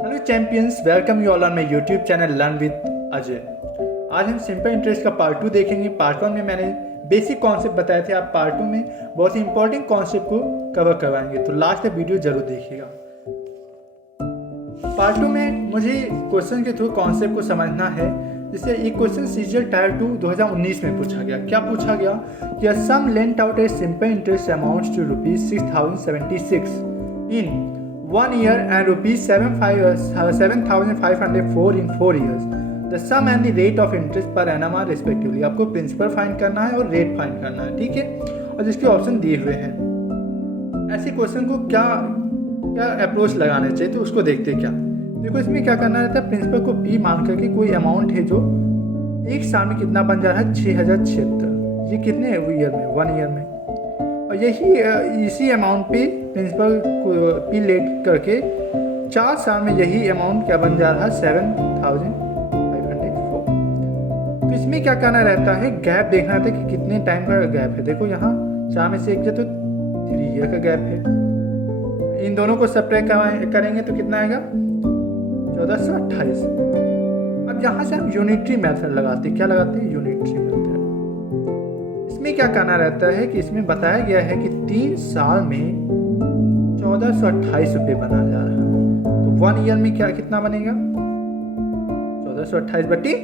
Hello champions, welcome you all on my YouTube channel learn with Ajay. आज हम simple interest का part 2 देखेंगे। Part 1 में मैंने बेसिक कॉन्सेप्ट बताए थे। आप पार्ट 2 में बहुत ही इंपॉर्टेंट कॉन्सेप्ट को कवर करवाएंगे, तो लास्ट तक वीडियो जरूर देखिएगा। पार्ट 2 में मुझे क्वेश्चन के थ्रू कॉन्सेप्ट को समझना है। जैसे एक क्वेश्चन सीजीएल टायर 2 2019 में पूछा गया। क्या पूछा गया कि sum lent out a simple interest amounts to ₹6076 in 1 year and ₹7,504 in 4 years. The sum and the rate of interest per annum are respectively. आपको प्रिंसिपल फाइंड करना है और रेट फाइंड करना है, ठीक है। और जिसके ऑप्शन दिए हुए हैं, ऐसे क्वेश्चन को क्या अप्रोच लगाने चाहिए, तो उसको देखते क्या। देखो, इसमें क्या करना रहता है, प्रिंसिपल को पी मान करके कोई अमाउंट है जो एक साल में कितना बन जा रहा है 6076। ये कितने ईयर में, 1 ईयर में। और यही इसी अमाउंट पे प्रिंसिपल को पी लेट करके 4 साल में यही अमाउंट क्या बन जा रहा है 7504। तो इसमें क्या करना रहता है, गैप देखना रहता है कि कितने टाइम का गैप है। देखो यहाँ 4 में से एक जो तो 3 ईयर का गैप है। इन दोनों को सब्ट्रैक्ट करेंगे तो कितना आएगा 1428। अब यहाँ से हम यूनिटरी मेथड लगाते हैं। क्या लगाते हैं, यूनिटरी मेथड। इसमें क्या करना रहता है कि इसमें बताया गया है कि 3 साल में 1428 रुपये बना जा रहा है। तो 1 ईयर में क्या कितना बनेगा 1428/3।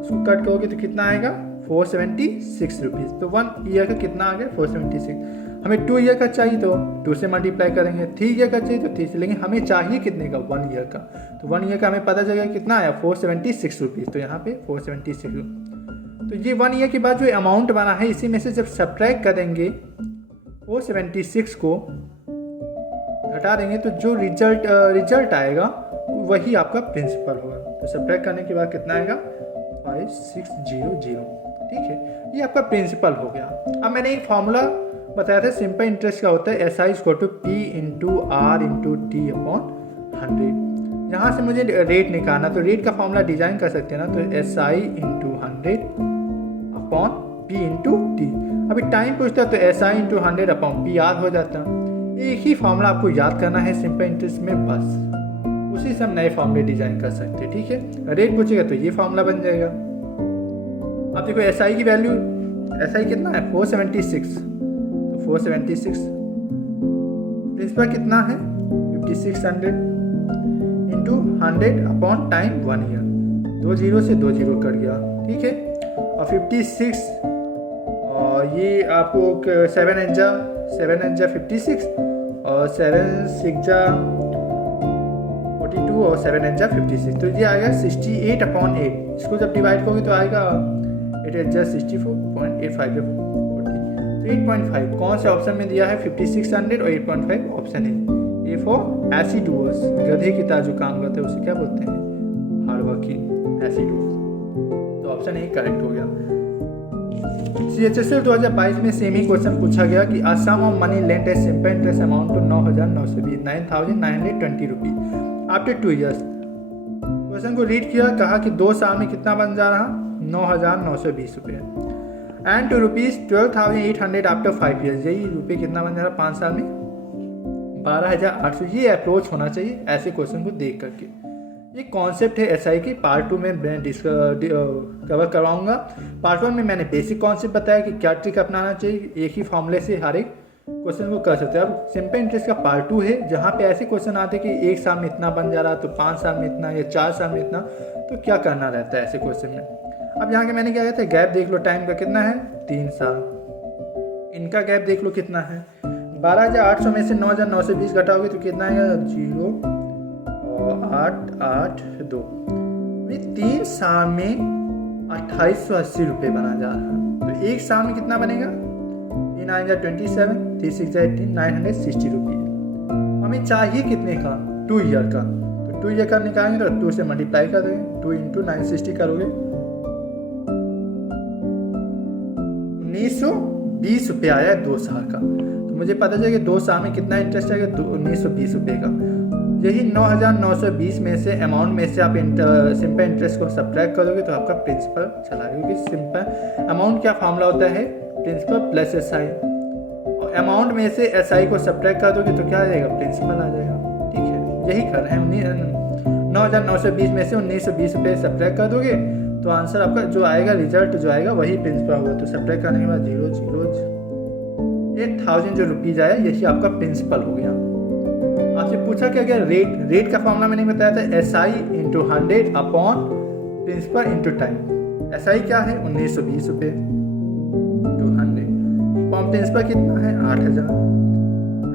इसको कट करोगे तो कितना आएगा 476 रुपीज़। तो 1 ईयर का कितना आ गया 476। हमें 2 ईयर का चाहिए तो 2 से मल्टीप्लाई करेंगे। 3 ईयर का चाहिए तो 3 से, लेकिन हमें चाहिए कितने का 1 ईयर का। तो 1 ईयर का हमें पता चलेगा कितना आया 476 रुपीज़। तो यहाँ पे 476। तो ये 1 ईयर के बाद जो अमाउंट बना है, इसी में से जब सब्ट्रैक्ट करेंगे 476 को हटा देंगे तो जो रिजल्ट आएगा वही आपका प्रिंसिपल होगा। तो सब्ट्रैक्ट करने के बाद कितना आएगा 5600। ठीक है, ये आपका प्रिंसिपल हो गया। अब मैंने एक फॉर्मूला बताया था सिंपल इंटरेस्ट का, होता है SI = P × R × T/100। यहाँ से मुझे रेट निकालना, तो रेट का फॉर्मूला डिजाइन कर सकते हैं ना। तो SI × 100/P × T। अभी टाइम पूछता है तो SI × 100/PR हो जाता। एक ही फॉर्मूला आपको याद करना है सिंपल इंटरेस्ट में, बस उसी से हम नए फॉर्मूले डिजाइन कर सकते हैं, ठीक है। रेट पूछेगा तो ये फॉर्मूला बन जाएगा। अब देखो SI की वैल्यू, SI कितना है 476। तो 476 प्रिंसिपल कितना है 5600 × 100/टाइम 1 ईयर। 2 जीरो से 2 जीरो कट गया, ठीक है। और 56 और ये आपको 7 × 56 और 7 × 6 42 और 7 × 56। तो ये आएगा 68/8। इसको जब डिवाइड करोगे तो आएगा 64.85 40। तो 8.5 कौन से ऑप्शन में दिया है 5600 और 8.5 ऑप्शन है। ए फॉर एसिडुअस, गधे की तरह जो काम करते हैं उसे क्या बोलते हैं, हार्ड वर्किंग एसिडुअस। तो ऑप्शन ए करेक्ट हो गया। CHSL 2022 में सेम ही क्वेश्चन पूछा गया कि a sum of money lent as simple interest amount to 9,920 rupees after 2 years. Question को रीड किया, कहा कि 2 साल में कितना बन जा रहा 9,920 रुपये एंड टू ₹12,800 आफ्टर 5 ईयर्स। यही रुपये कितना बन जा रहा 5 साल में 12,800। ये अप्रोच होना चाहिए ऐसे क्वेश्चन को देख करके। ये कॉन्सेप्ट है SI की। पार्ट 2 में मैं कवर करवाऊंगा। पार्ट 1 में मैंने बेसिक कॉन्सेप्ट बताया कि क्या ट्रिक अपनाना चाहिए। एक ही फॉर्मूले से हर एक क्वेश्चन को कर सकते हैं। अब सिंपल इंटरेस्ट का पार्ट 2 है, जहाँ पे ऐसे क्वेश्चन आते हैं कि 1 साल में इतना बन जा रहा, तो 5 साल में इतना या 4 साल में इतना, तो क्या करना रहता है ऐसे क्वेश्चन में। अब यहाँ के मैंने क्या कहता है, गैप देख लो टाइम का कितना है 3 साल। इनका गैप देख लो कितना है 12,800 में से 9,920 घटाओगे तो कितना आएगा 0.882। 3 साल में 2880 रुपये बना जा रहा है। तो 1 साल में कितना बनेगा 3 आएगा 27, 3 6 18, 960 रुपये। हमें चाहिए कितने का 2 ईयर का। तो 2 ईयर का निकालेंगे तो 2 से मल्टीप्लाई कर देंगे। 2 × 960 करोगे 1920 रुपये आया 2 साल का। तो मुझे पता चला कि 2 साल में कितना इंटरेस्ट आएगा 1920 रुपये का। यही 9,920 में से अमाउंट में से आप सिंपल इंटरेस्ट को सब्ट्रैक्ट करोगे तो आपका प्रिंसिपल चला गया। क्योंकि सिंपल अमाउंट क्या फॉर्मूला होता है प्रिंसिपल प्लस SI। और अमाउंट में से SI को सब्ट्रैक्ट कर दोगे तो क्या आ जाएगा प्रिंसिपल आ जाएगा। ठीक है, यही कर रहे हैं। 9,920 में से 1,920 रुपये सब्ट्रैक्ट कर दोगे तो आंसर आपका जो आएगा, रिजल्ट जो आएगा वही प्रिंसिपल होगा। तो सब्ट्रैक्ट करने के बाद 8,000 जो रुपीज़ आया यही आपका प्रिंसिपल हो गया। आपसे पूछा क्या गया, रेट का फॉर्मूला मैंने बताया था SI × 100 upon principal into time. SI क्या है 1,920 रुपये × 100, प्रिंसिपल कितना है 8,000,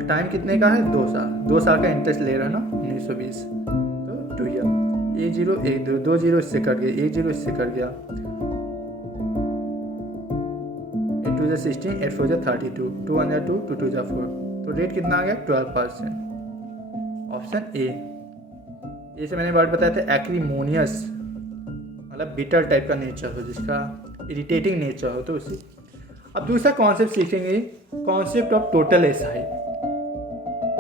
टाइम कितने का है 2 साल, 2 साल का इंटरेस्ट ले रहा है ना 1,920, तो 2 ईयर। 1 0 1 2 2 0 इससे कट गया, 1 0 इससे कट गया, 8 2 16, 8 4 32, 2 1 2, 2 2 4, तो रेट कितना आ गया 12%। ऑप्शन ए से मैंने वर्ड बताया था एक्रीमोनियस, मतलब बिटर टाइप का नेचर हो, जिसका इरिटेटिंग नेचर हो, तो उसी। अब दूसरा कॉन्सेप्ट सीखेंगे, concept of total SI।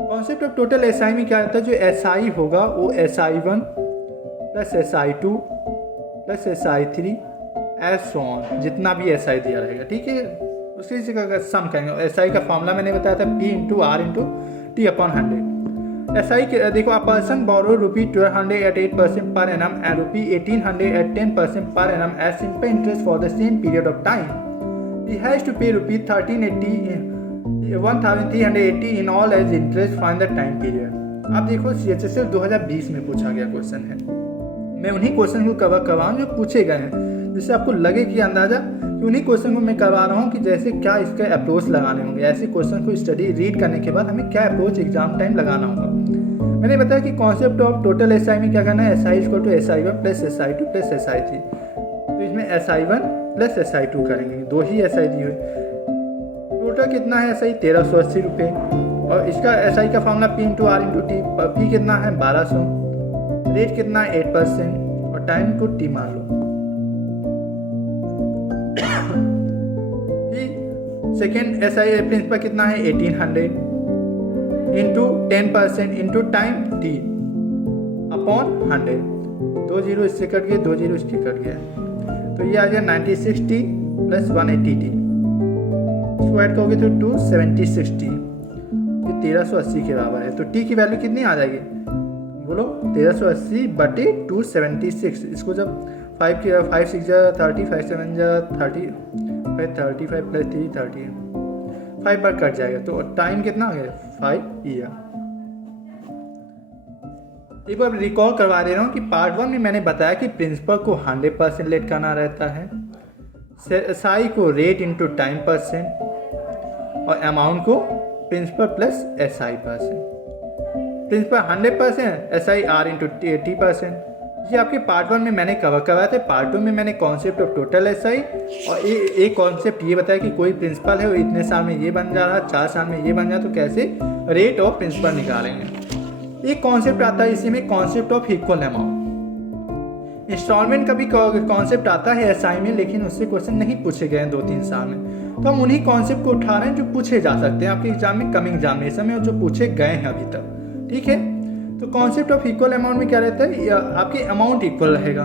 Concept of total SI में क्या रहता है, जो SI होगा वो SI1 plus SI2 plus SI3 as so on, जितना भी SI दिया रहेगा, ठीक है, उसी से सम करेंगे। SI का फॉर्मूला मैंने बताया था P × R × T/100। SI के देखो, a person borrow ₹1,200 at 8% per annum and ₹1,800 at 10% per annum as simple interest for the same period of time. He has to pay ₹1,380 in all as interest. Find the time period. अब देखो CHSL 2020 में पूछा गया question है, मैं उन्हीं question को cover करवाऊँ जो पूछे गए हैं, जिससे आपको लगे कि अंदाज़ा कि उन्हीं क्वेश्चन को मैं करवा रहा हूँ कि जैसे क्या इसके अप्रोच लगाने होंगे। ऐसे क्वेश्चन को स्टडी रीड करने के बाद हमें क्या अप्रोच एग्जाम टाइम लगाना होगा। मैंने बताया कि कॉन्सेप्ट ऑफ टोटल SI में क्या करना है, SI = SI1 plus SI2 plus SI3, तो इसमें SI1 प्लस SI2 करेंगे, 2 ही SI दी हुई। टोटल कितना है SI 1,380 रुपये, और इसका SI का formula P × R × T, P कितना है 1,200, रेट कितना है 8% और टाइम को T मान लो। सेकेंड SI प्रिंसिपल कितना है 1,800 into 10% into time T upon 100, 2 0 इससे कट गए, 2 0 इसके कट गया, तो ये आ गया 96T प्लस 180T, इसको ऐड करोगे तो 276T, ये 1,380 के बराबर है। तो T की वैल्यू कितनी आ जाएगी बोलो, 1,380/276। इसको जब 5 6 30, 5 7 30, 35 प्लस 3 30, 5 बार कट जाएगा, तो टाइम कितना आ गया 5 ईयर। एक बार रिकॉल करवा दे रहा हूँ कि पार्ट 1 में मैंने बताया कि प्रिंसिपल को 100% लेट करना रहता है, SI को रेट इंटू टाइम %, और अमाउंट को principal plus SI%। Principal 100%, SI R × T%। ये आपके पार्ट 1 में मैंने कवर करवाया था। पार्ट 2 में मैंने कॉन्सेप्ट ऑफ टोटल SI और एक कॉन्सेप्ट ये बताया कि कोई प्रिंसिपल है वो इतने साल में ये बन जा रहा है, 4 साल में ये बन जा, तो कैसे रेट ऑफ प्रिंसिपल निकालेंगे। एक कॉन्सेप्ट आता है इसी में, concept of equal amount. Installment का भी कॉन्सेप्ट आता है SI में, लेकिन उससे क्वेश्चन नहीं पूछे गए हैं 2-3 साल में, तो हम उन्हीं कॉन्सेप्ट को उठा रहे हैं जो पूछे जा सकते हैं आपके एग्जाम में, कमिंग एग्जामिनेशन में, और जो पूछे गए हैं अभी तक, ठीक है। तो कॉन्सेप्ट ऑफ इक्वल अमाउंट में क्या रहता है, आपके अमाउंट इक्वल रहेगा।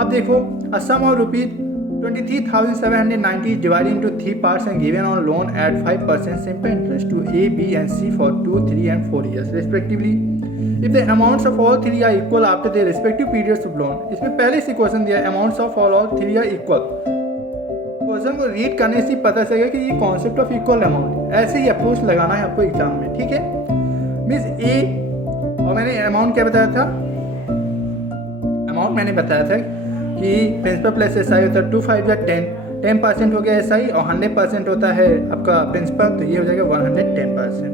अब देखो, a sum of ₹23,790 divided into 3 parts and given on loan at 5% simple interest to A, B and C for 2, 3 and 4 years respectively. If the amounts of all 3 are equal after their respective periods of loan. इसमें पहले से question दिया है, amounts of all 3 are equal। Question को read करने से पता चलेगा कि ये कॉन्सेप्ट ऑफ इक्वल अमाउंट, ऐसे ही अप्रोच लगाना है आपको एग्जाम में, ठीक है। मीन्स A, और मैंने अमाउंट क्या बताया था, अमाउंट मैंने बताया था कि प्रिंसिपल प्लस SI होता है 2 5 या 10% हो गया SI और 100% होता है आपका प्रिंसिपल, तो ये हो जाएगा 110%।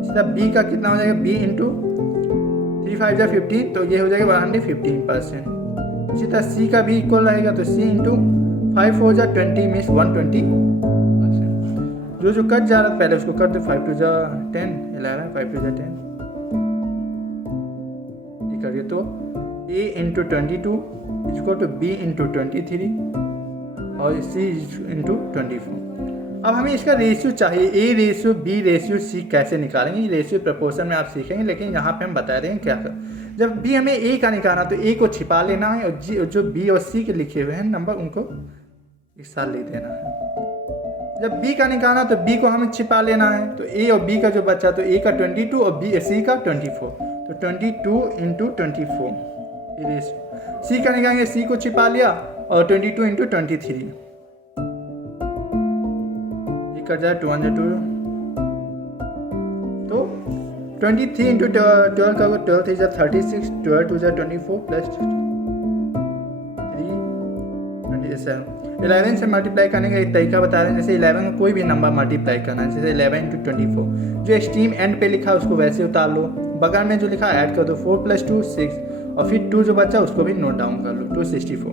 इसी तरह B का कितना हो जाएगा, B इंटू 3 5 या 15, तो ये हो जाएगा 115%। इसी तरह C का भी इक्वल रहेगा, तो C इंटू 5 4 या 20 मीन्स 120%। जो कट जा रहा है पहले उसको कर दो, 5 2 जा 10 11, 5 2 जा 10 करिए, तो A into 22 equal to B into 23 और C इंटू 24। अब हमें इसका रेशियो चाहिए, A ratio B ratio C कैसे निकालेंगे, ये रेशियो प्रपोर्शन में आप सीखेंगे, लेकिन यहाँ पे हम बता रहे हैं क्या कर। जब B हमें A का निकालना तो A को छिपा लेना है, और जो B और C के लिखे हुए हैं नंबर उनको एक साथ लिख देना है। जब B का निकालना तो B को हमें छिपा लेना है, तो A और B का जो बचा तो A का 22 और C का 24, तो तो 22 इंटू 24 ये सी का निकालेंगे, सी को छिपा लिया और 22 इंटू 23 ये कट जाए 202 तो 23 इंटू 12 का 12 थी 36 12 टू 24 प्लस 3 11 से मल्टीप्लाई करने का एक तरीका बता रहे हैं। जैसे 11 में कोई भी नंबर मल्टीप्लाई करना है, जैसे 11 इंटू 24 जो एक्सट्रीम एंड पे लिखा है उसको वैसे उतार लो, बगल में जो लिखा ऐड कर दो 4 प्लस 2 6 और फिर 2 जो बचा उसको भी नोट डाउन कर लो 264।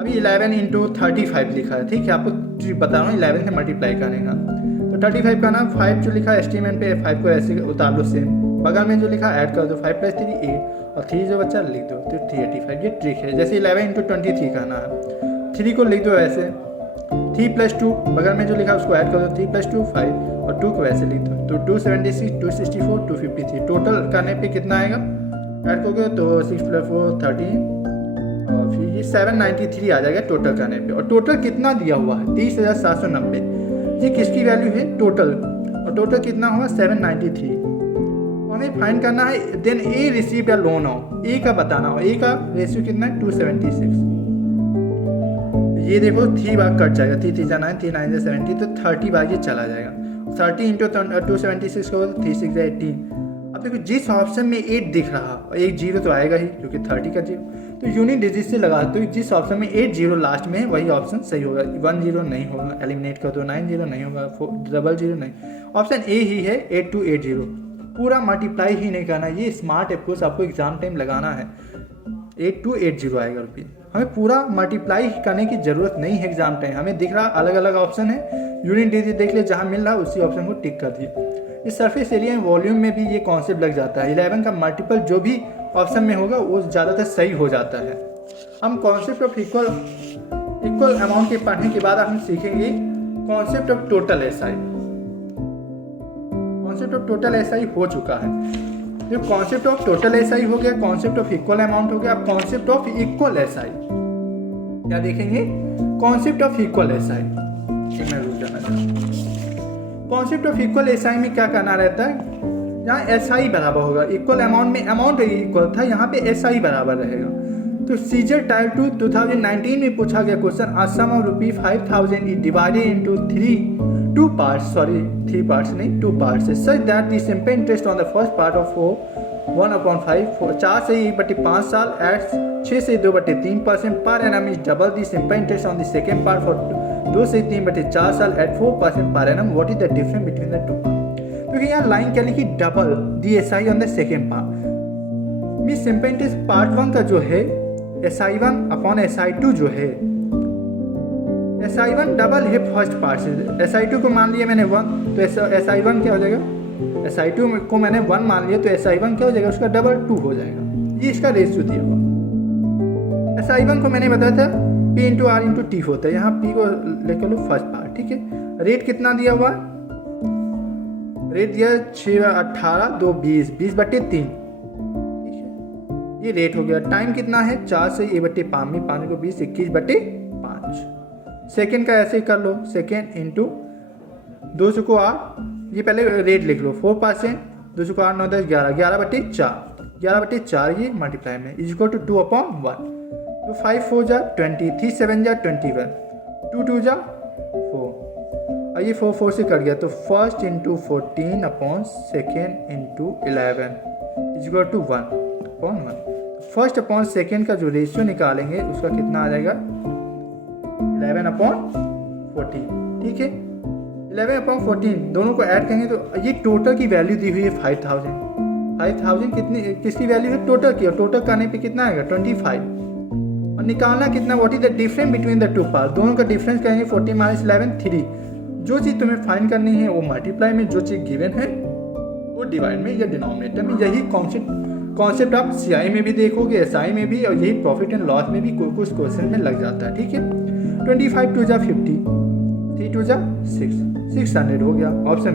अभी 11 इंटू 35 लिखा है, ठीक है, आपको बता रहा हूँ 11 से मल्टीप्लाई करने का। तो 35 का ना 5 जो लिखा है एक्सट्रीम एंड पे 5 को ऐसे उतार लो सेम, बगल में जो लिखा है ऐड कर दो 5 प्लस 3 8 और 3 जो बच्चा लिख दो तो 385। ये ट्रिक है। जैसे 11 इंटू 23 करना है, 3 को लिख दो ऐसे 3 प्लस 2 बगल में जो लिखा है उसको ऐड कर दो 3 प्लस 2 5 और 2 को ऐसे लिख दो तो 276 264 253 टोटल करने पे कितना आएगा ऐड करोगे तो 6 प्लस 4 13 और फिर ये 793 आ जाएगा टोटल करने पे। और टोटल कितना दिया हुआ है 30,790, ये किसकी वैल्यू है टोटल, और टोटल कितना हुआ 793। हमें फाइंड करना है then A received a loan हो, ए का बताना हो, ए का रेशियो कितना है 276। ये देखो 3 बार कट जाएगा 3 3 9 3 9 70 तो 30 बार ये चला जाएगा 30 इंटू 276 को 3 6 18। अब देखो जिस ऑप्शन में 8 दिख रहा और एक जीरो तो आएगा ही क्योंकि 30 का जीरो, तो यूनिट डिजिट से लगा दो जिस ऑप्शन में 8 जीरो लास्ट में है वही ऑप्शन सही होगा। 1 जीरो नहीं होगा, एलिमिनेट कर दो, 9 जीरो नहीं होगा, 4 0 नहीं, ऑप्शन ए ही है 8280। पूरा मल्टीप्लाई ही नहीं करना, ये स्मार्ट है कोर्स आपको एग्जाम टाइम लगाना है 8280 आएगा रुपये। हमें पूरा मल्टीप्लाई करने की ज़रूरत नहीं है एग्जाम टाइम, हमें दिख रहा अलग अलग ऑप्शन है, यूनिट डिजिट देख ले जहाँ मिल रहा उसी ऑप्शन को टिक कर दिए। इस सरफेस एरिया एंड वॉल्यूम में भी ये कॉन्सेप्ट लग जाता है, 11 का मल्टीपल जो भी ऑप्शन में होगा वो ज़्यादातर सही हो जाता है। हम कॉन्सेप्ट ऑफ इक्वल अमाउंट के पढ़ने के बाद हम सीखेंगे concept of total SI. Concept of total SI हो चुका है, जो कॉन्सेप्ट ऑफ टोटल एसआई हो गया, कॉन्सेप्ट ऑफ इक्वल अमाउंट हो गया, अब कॉन्सेप्ट ऑफ इक्वल एसआई क्या देखेंगे, कॉन्सेप्ट ऑफ इक्वल एसआई। मैं रुक जाना चाहता हूँ। कॉन्सेप्ट ऑफ इक्वल एसआई में क्या करना रहता है, यहाँ एसआई बराबर होगा, इक्वल अमाउंट में अमाउंट इक्वल था, यहाँ पे एसआई बराबर रहेगा। तो सीजर टाइप 2 2019 में पूछा गया question, a sum of ₹5000 is divided into 2 parts such that the simple interest on the first part of 1/5 4 से 1/5 साल एट 6 से 2/3% per annum is double the simple interest on the second part for 2 से 3/4 साल at 4% per annum. What is the difference between the two? क्योंकि यहाँ line क्या लिखी, double the SI on the second part, mean simple interest part 1 का जो है SI1 upon SI2 जो है, SI1 डबल है फर्स्ट पार्ट से, SI2 को मान लिया मैंने 1 तो SI1 क्या हो जाएगा, SI2 को मैंने 1 मान लिया तो SI1 क्या हो जाएगा, उसका डबल 2 हो जाएगा। ये इसका रेशियो दिया हुआ। SI1 को मैंने बताया था P into R into T होता है, यहाँ P को लेकर लो फर्स्ट पार्ट, ठीक है। रेट कितना दिया हुआ, रेट दिया 6 18 2 20 20/3, ये रेट हो गया। टाइम कितना है 4 से 1/5 में 5 को 20 21/5। सेकेंड का ऐसे ही कर लो, सेकेंड इंटू 2 को 8, ये पहले रेट लिख लो 4%, 2 को 8 9 10 11 11/4 ये मल्टीप्लाई में इज इक्वल टू 2/1। तो 5 4 जा 20, 3 7 जा 21, 2 2 जा 4 और ये 4 4 से कट गया तो first into 14 upon second into 11 is equal to 1/1। First upon second का जो रेशियो निकालेंगे उसका कितना आ जाएगा 11/14, ठीक है। 11/14 दोनों को ऐड करेंगे तो ये टोटल की वैल्यू दी हुई है 5000 कितनी किसकी वैल्यू है टोटल की, और टोटल करने पे कितना आएगा 25 और निकालना कितना, what is the difference between the two part, दोनों का डिफरेंस करेंगे 14 - 11 3। जो चीज़ तुम्हें फाइंड करनी है वो मल्टीप्लाई में, जो चीज़ गिवन है वो डिवाइड में या डिनोमिनेटर में। यही कॉन्सेप्ट आप CI में भी देखोगे, SI में भी, और यही प्रॉफिट एंड लॉस में भी कुछ क्वेश्चन में लग जाता है, ठीक है। 25 2 जा 50, 3 2 जा 600 हो गया। Option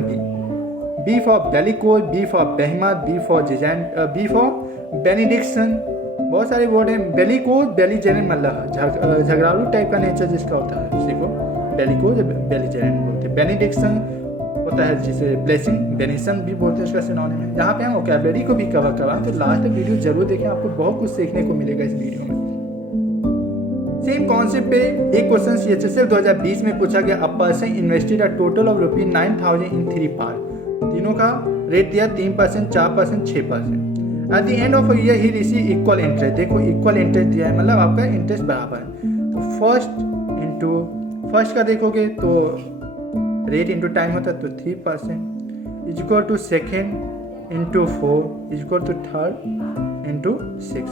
B for bellicose, B for बेहमत, B फॉर बेनिडिक्शन, बहुत सारे वर्ड हैं। बेलिकोज बेलीजेरेंट मतलब झगड़ालू टाइप का नेचर जिसका होता है, उसी को बेलिकोज बेलीजेरेंट बोलते हैं। बेनिडिक्शन होता है जिसे ब्लेसिंग बेनिसन भी बोलते हैं उसका सिनोनिम है। यहाँ पे हम वोकैबुलरी को भी कवर करवाएं, तो लास्ट तक वीडियो जरूर देखें, आपको बहुत कुछ सीखने को मिलेगा इस वीडियो में। सेम कॉन्सेप्ट पे एक क्वेश्चन CHSL 2020 में पूछा गया, a person invested a total of ₹9,000 in 3 part. तीनों का रेट दिया 3%, 4%, 6%। At the end of year he receive equal interest. देखो इक्वल इंटरेस्ट दिया है, मतलब आपका इंटरेस्ट बराबर है। तो फर्स्ट का देखोगे तो रेट इंटू टाइम होता है तो 3% is equal to second into 4 is equal to third into 6।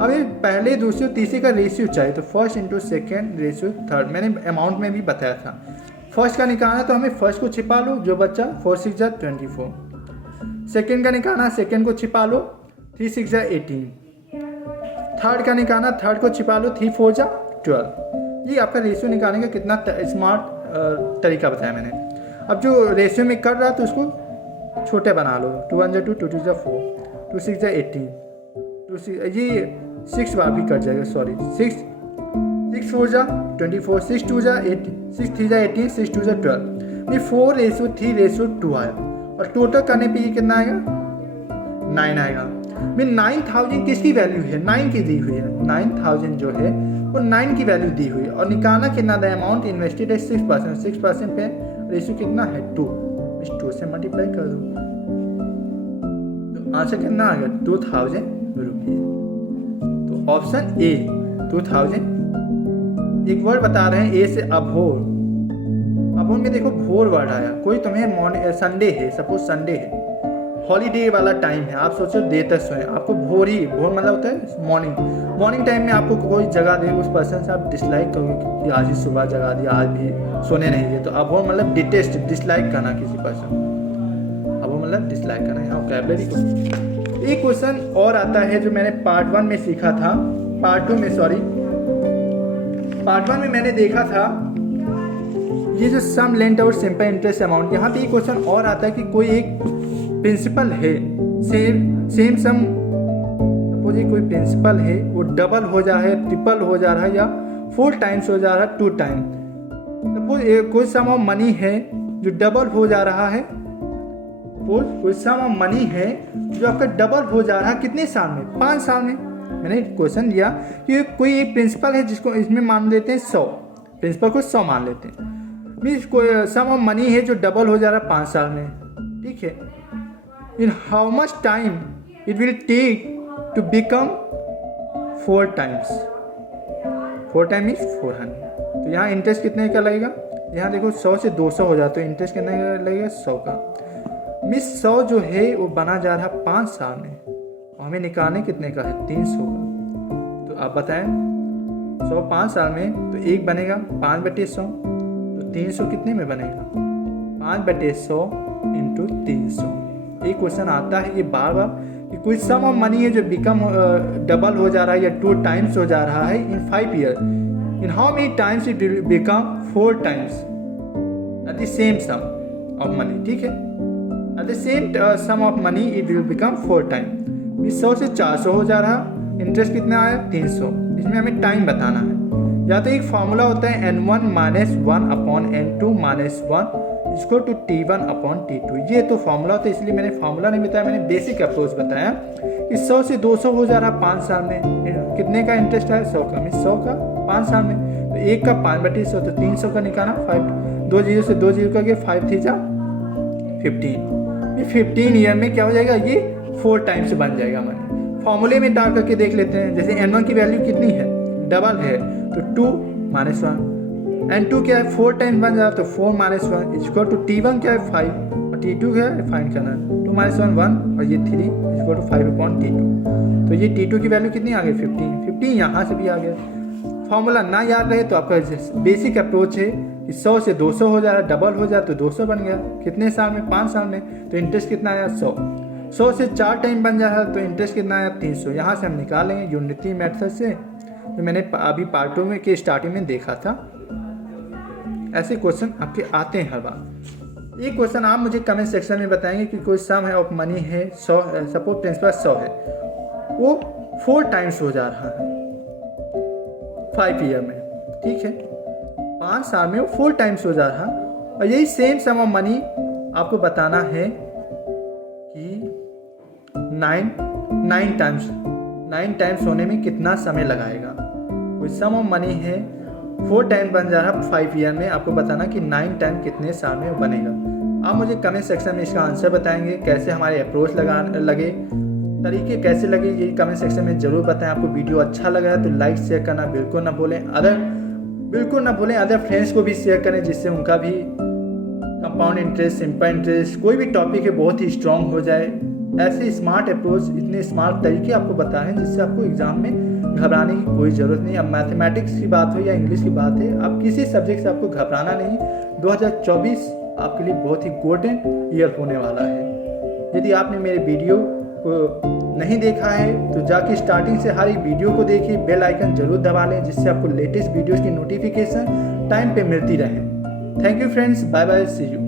अब ये पहले दूसरे तीसरे का रेशियो चाहिए, तो first into second ratio third. मैंने अमाउंट में भी बताया था। फर्स्ट का निकालना है तो हमें फर्स्ट को छिपा लो, जो बच्चा 4 6 जा 24। सेकेंड का निकालना, सेकेंड को छिपा लो, 3 6 जा 18। थर्ड का निकालना, थर्ड को छिपा लो, 3 4 जा 12। ये आपका रेशियो निकालने का कितना स्मार्ट तरीका बताया मैंने। अब जो रेशियो में कर रहा है तो उसको छोटे बना लो, 2 1 जा 2, 2 2 जा 4, 2 6 जा 18, ये 6 बार भी कट जाएगा, सॉरी 6 4 जा 24, 6 2 जा 8, 6 3 जा 18, 6 2 जा 12। ये 4:3:2 आया, और टोटल करने पे ये कितना आएगा 9 आएगा। मैं 9,000 किसकी वैल्यू है, 9 की दी हुई है। 9,000 जो है वो 9 की वैल्यू दी हुई है, और निकालना कितना था, अमाउंट इन्वेस्टेड है 6%। 6% पे रेशियो कितना है 2, इस 2 से मल्टीप्लाई कर दो तो आंसर कितना आ गया 2,000 रुपये। तो ऑप्शन ए 2000। एक वर्ड बता रहे हैं ए से अभोर। अभोर में देखो भोर वर्ड आया। कोई तुम्हें संडे है, सपोज संडे है, हॉलीडे वाला टाइम है, आप सोचो देर तक सोए, आपको भोर मतलब होता है मॉर्निंग टाइम में आपको कोई जगह दे, उस पर्सन से आप डिसलाइक करोगे कि आज ही सुबह जगा दिया, आज भी सोने नहीं है। तो अभोर मतलब डिटेस्ट, डिसलाइक करना किसी पर्सन। अभोर मतलब डिसलाइक करना। यहाँ वोकैबुलरी को एक क्वेश्चन और आता है जो मैंने पार्ट 1 में सीखा था, पार्ट 2 में सॉरी, पार्ट 1 में मैंने देखा था ये जो सम लेंट और सिंपल इंटरेस्ट अमाउंट। यहाँ पे एक क्वेश्चन और आता है कि कोई एक प्रिंसिपल है, सेम सम, सपोज ये कोई प्रिंसिपल है, वो डबल हो जा रहा है, ट्रिपल हो जा रहा है, या 4 टाइम्स हो जा रहा है, 2 टाइम। सपोज कोई सम ऑफ मनी है जो डबल हो जा रहा है, कोई सम ऑफ मनी है जो आपका डबल हो जा रहा है कितने साल में, 5 साल में। मैंने क्वेश्चन दिया कि कोई एक प्रिंसिपल है जिसको इसमें मान लेते हैं 100, प्रिंसिपल को 100 मान लेते हैं, मीन्स कोई सम ऑफ मनी है जो डबल हो जा रहा है 5 साल में, ठीक है। In how much time it will take to become 4 times, 4 time means 400। तो यहाँ इंटरेस्ट कितने का लगेगा, यहाँ देखो 100 से 200 हो जाता है, तो इंटरेस्ट कितने का लगेगा 100 का। मीन्स 100 जो है वो बना जा रहा है 5 साल में, और हमें निकालने कितने का है 300 का। तो आप बताएं 100 5 साल में, तो एक बनेगा 5/100, तो 300 कितने में बनेगा 5/100 इंटू 300। एक क्वेश्चन आता है ये बार बार कि कोई सम ऑफ मनी है जो बिकम डबल हो जा रहा है या 2 टाइम्स हो जा रहा है in 5 year, in how many times it will become 4 times at the same sum of money, ठीक है। At the same sum of money it will become 4 time. 100 से 400 हो जा रहा, इंटरेस्ट कितना आया 300। इसमें हमें टाइम बताना है। या तो एक फार्मूला होता है n1 - 1 अपॉन n2 - 1 इसको टू T1 अपॉन T2। ये तो फार्मूला होता है, इसलिए मैंने फार्मूला नहीं बताया, मैंने बेसिक अप्रोच बताया कि 100 से 200 हो जा रहा 5 साल में, कितने का इंटरेस्ट है 100 का, 100 का 5 साल में, तो एक का 5/100, तो 300 का निकालना 5, 2 जीरो से 2 जीरो करके 5 3 जा 15। 15 ईयर में क्या हो जाएगा, ये 4 टाइम्स बन जाएगा मनी। फॉर्मूले में डाल करके देख लेते हैं। जैसे n1 की वैल्यू कितनी है, डबल है, तो 2 - 1, n2 क्या है 4 टाइम्स बन जाए, तो 4 - 1 इक्वल टू T1 क्या है 5, और T2 क्या है फाइंड करना, 2 - 1 1, और ये 3 इक्वल टू 5 अपॉन T2। तो ये T2 की वैल्यू कितनी आ गई 15 यहाँ से भी आ गया। फॉर्मूला ना याद रहे तो आपका बेसिक अप्रोच है कि 100 से 200 हो जा रहा है, डबल हो जाए तो 200 बन गया, कितने साल में 5 साल में, तो इंटरेस्ट कितना आया 100। 100 से 4 टाइम बन जा रहा है तो इंटरेस्ट कितना आया 300। यहाँ से हम निकालेंगे यूनिटी मेथड से, तो मैंने अभी पार्ट 2 में के स्टार्टिंग में देखा था। ऐसे क्वेश्चन आपके आते हैं हर बार। एक क्वेश्चन आप मुझे कमेंट सेक्शन में बताएंगे कि कोई सम है ऑफ मनी है 100, सपोज प्रिंसिपल 100 है, वो 4 टाइम्स हो जा रहा है 5 ईयर में, ठीक है, 5 साल में वो 4 टाइम्स हो जा रहा है। और यही सेम सम ऑफ मनी आपको बताना है कि 9 टाइम्स होने में कितना समय लगाएगा। कोई सम ऑफ मनी है 4 टाइम बन जा रहा है 5 ईयर में, आपको बताना कि 9 टाइम कितने साल में बनेगा। आप मुझे कमेंट सेक्शन में इसका आंसर बताएंगे, कैसे हमारे अप्रोच लगे, तरीके कैसे लगे, ये कमेंट सेक्शन में ज़रूर बताएं। आपको वीडियो अच्छा लगा तो लाइक शेयर करना बिल्कुल ना भूलें, अदर फ्रेंड्स को भी शेयर करें, जिससे उनका भी कंपाउंड इंटरेस्ट, सिंपल इंटरेस्ट, कोई भी टॉपिक है बहुत ही स्ट्रांग हो जाए। ऐसे स्मार्ट अप्रोच, इतने स्मार्ट तरीके आपको बताएं जिससे आपको एग्जाम में घबराने की कोई ज़रूरत नहीं। अब मैथमेटिक्स की बात हो या इंग्लिश की बात है, अब किसी सब्जेक्ट से आपको घबराना नहीं। 2024 आपके लिए बहुत ही गोल्डन ईयर होने वाला है। यदि आपने मेरे वीडियो को नहीं देखा है तो जाके स्टार्टिंग से हर एक वीडियो को देखिए, बेल आइकन जरूर दबा लें, जिससे आपको लेटेस्ट वीडियोस की नोटिफिकेशन टाइम पे मिलती रहे। Thank you friends, bye bye, see you.